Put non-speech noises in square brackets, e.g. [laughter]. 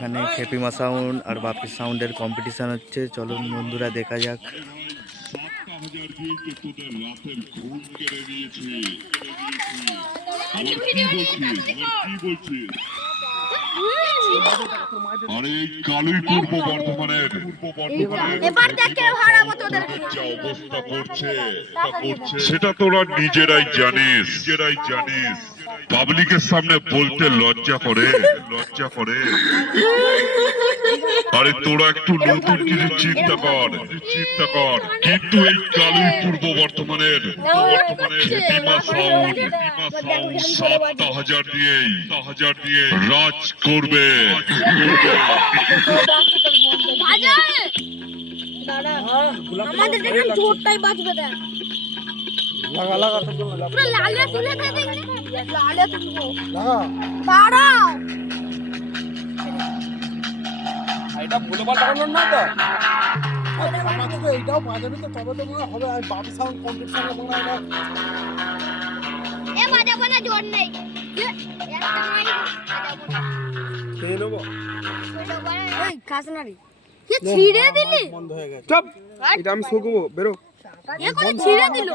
এখানে খেপিমা সাউন্ড আর বাপি সাউন্ডের কম্পিটিশন হচ্ছে। চলুন বন্ধুরা, দেখা যাক। কে বলছি? কি বলছিস আরে এই কালুই পূর্ব বর্ধমানের। এবার দেখে হারাবো তোদেরকে যা অবস্থা করছে তা করছে। সেটা তোরা নিজেরাই জানিস। নিজেরাই জানিস। পাবলিকের সামনে বলতে লজ্জা করে লজ্জা [laughs] করে। আরে তোরা একটু নতুন কিছু চিন্তা কর চিন্তা কর। কিন্তু এই কালুই পূর্ব বর্তমানের বিমা সাউন্ড সাতটা হাজার দিয়েই হাজার দিয়ে রাজ করবে। বাজারে আমাদের দেখে জোরটাই বাজবে দেখ। লাগা লাগা তো লাগা। লালে তুলে দে লাগা। দাঁড়াও। এটা ভুলে পাল্টা না তো। আর তো এইটাও বাজাবি তো তবে তো মনে হবে আর বাবু সাউন্ড কম্পিটিশনে মনে হয় না। এ বাজাবো না জোর নেই। খেয়ে নেব এই খাস না রে কি ছিঁড়ে দিলি? বন্ধ হয়ে গেছে। চপ। এটা আমি শুকবো বেরো। এ করে ছিঁড়ে দিল?